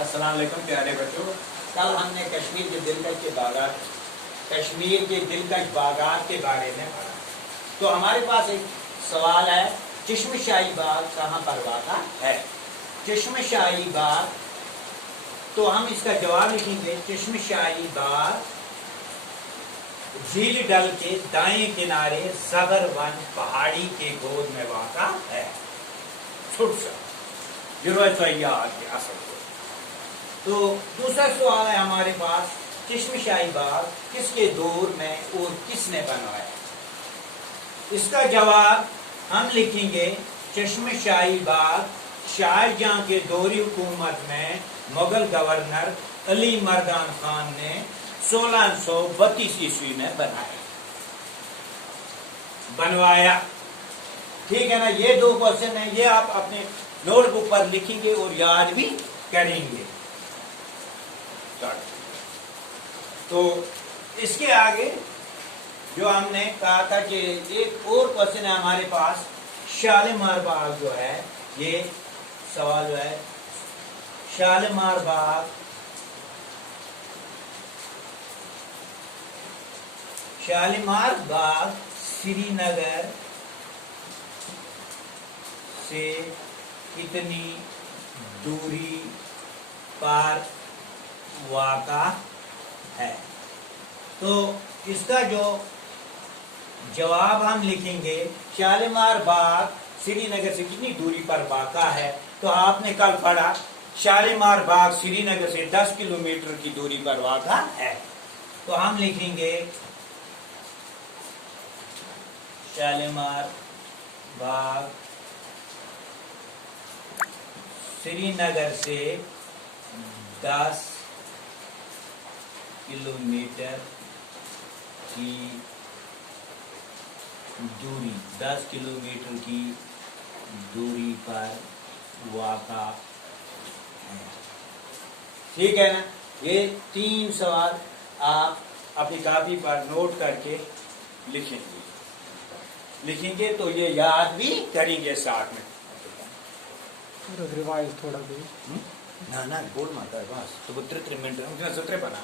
अस्सलाम वालेकुम प्यारे बच्चों। कल हमने कश्मीर के दिलकश बागात के बारे में पढ़ा। तो हमारे पास एक सवाल है, चश्मशाही बाग कहाँ पर वाक़ा है? चश्मशाही बाग, तो हम इसका जवाब लिखेंगे चश्मशाही बाग झील डल के दाएं किनारे ज़बरवन पहाड़ी के गोद में वाक़ा है। तो दूसरा सवाल है हमारे पास, चश्मशाही बाग किसके दौर में और किसने बनवाया? इसका जवाब हम लिखेंगे चश्मशाही बाग शाहजहां के दौरी हुकूमत में मुगल गवर्नर अली मर्दान खान ने 1632 ईस्वी में बनवाया। ठीक है ना? ये दो क्वेश्चन है, ये आप अपने नोटबुक पर लिखेंगे और याद भी करेंगे। तो इसके आगे जो हमने कहा था कि एक और क्वेश्चन है हमारे पास, शालीमार बाग जो है, ये सवाल जो है शालीमार बाग श्रीनगर से कितनी दूरी पर वाक़ा है? तो इसका जो जवाब हम लिखेंगे, शालीमार बाग श्रीनगर से कितनी दूरी पर वाक़ा है। तो आपने कल पढ़ा शालीमार बाग श्रीनगर से 10 किलोमीटर की दूरी पर वाक़ा है। तो हम लिखेंगे शालीमार बाग श्रीनगर से 10 किलोमीटर की दूरी, 10 किलोमीटर की दूरी पर वाक़ा है। ठीक है ना? ये 3 सवाल आप अपनी कॉपी पर नोट करके लिखेंगे तो ये याद भी करेंगे साथ में। रिवाइज थोड़ा भी ना बोल माता है बस तो 3 मिनट 3 बना